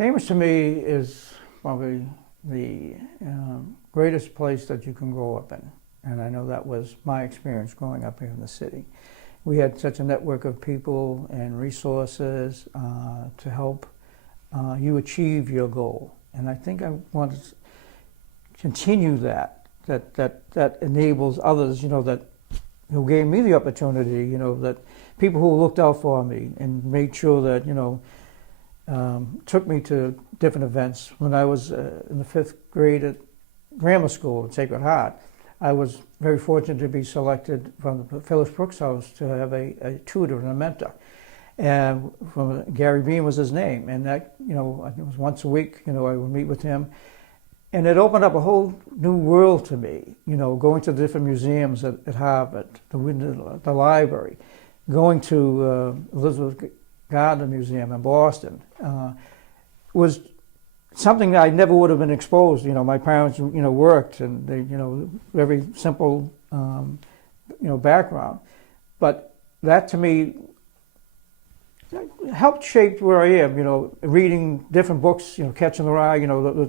Cambridge to me is probably the greatest place that you can grow up in. And I know that was my experience growing up here in the city. We had such a network of people and resources to help you achieve your goal. And I think I want to continue that enables others, that who gave me the opportunity, that people who looked out for me and made sure that, took me to different events. When I was in the 5th grade at grammar school at Sacred Heart, I was very fortunate to be selected from the Phyllis Brooks House to have a tutor and a mentor. And Gary Bean was his name. And that, I think it was once a week, I would meet with him. And it opened up a whole new world to me, going to the different museums at Harvard, the library, going to Elizabeth Gardner Museum in Boston, was something that I never would have been exposed. My parents, worked, and they, very simple, background. But that to me helped shape where I am. Reading different books, catching the eye,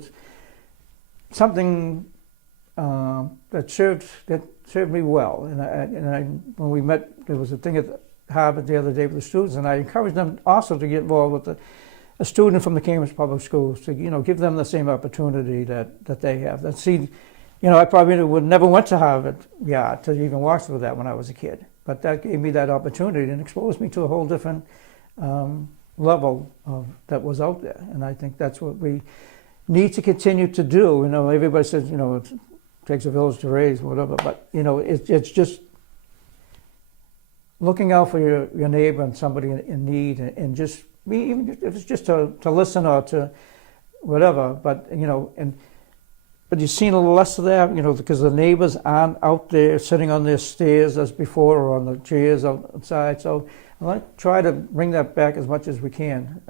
something that served me well. And when we met, there was a thing at Harvard the other day with the students, and I encouraged them also to get involved with a student from the Cambridge Public Schools to give them the same opportunity that they have. I probably would never went to Harvard to even walk through that when I was a kid, but that gave me that opportunity and exposed me to a whole different level that was out there. And I think that's what we need to continue to do. Everybody says it takes a village to raise whatever, but it's just looking out for your neighbor and somebody in need, and just even if it's just to listen or to whatever, but but you've seen a little less of that, because the neighbors aren't out there sitting on their stairs as before or on the chairs outside. So I like to try to bring that back as much as we can.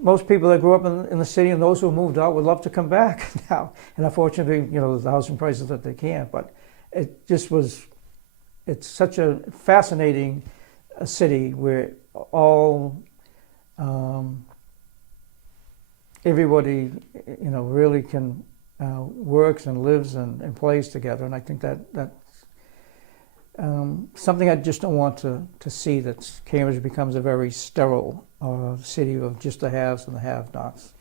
Most people that grew up in the city and those who moved out would love to come back now. And unfortunately, the housing prices that they can't. But it's such a fascinating city where everybody, really can works and lives and plays together. And I think that's something I just don't want to see, that Cambridge becomes a very sterile city of just the haves and the have-nots.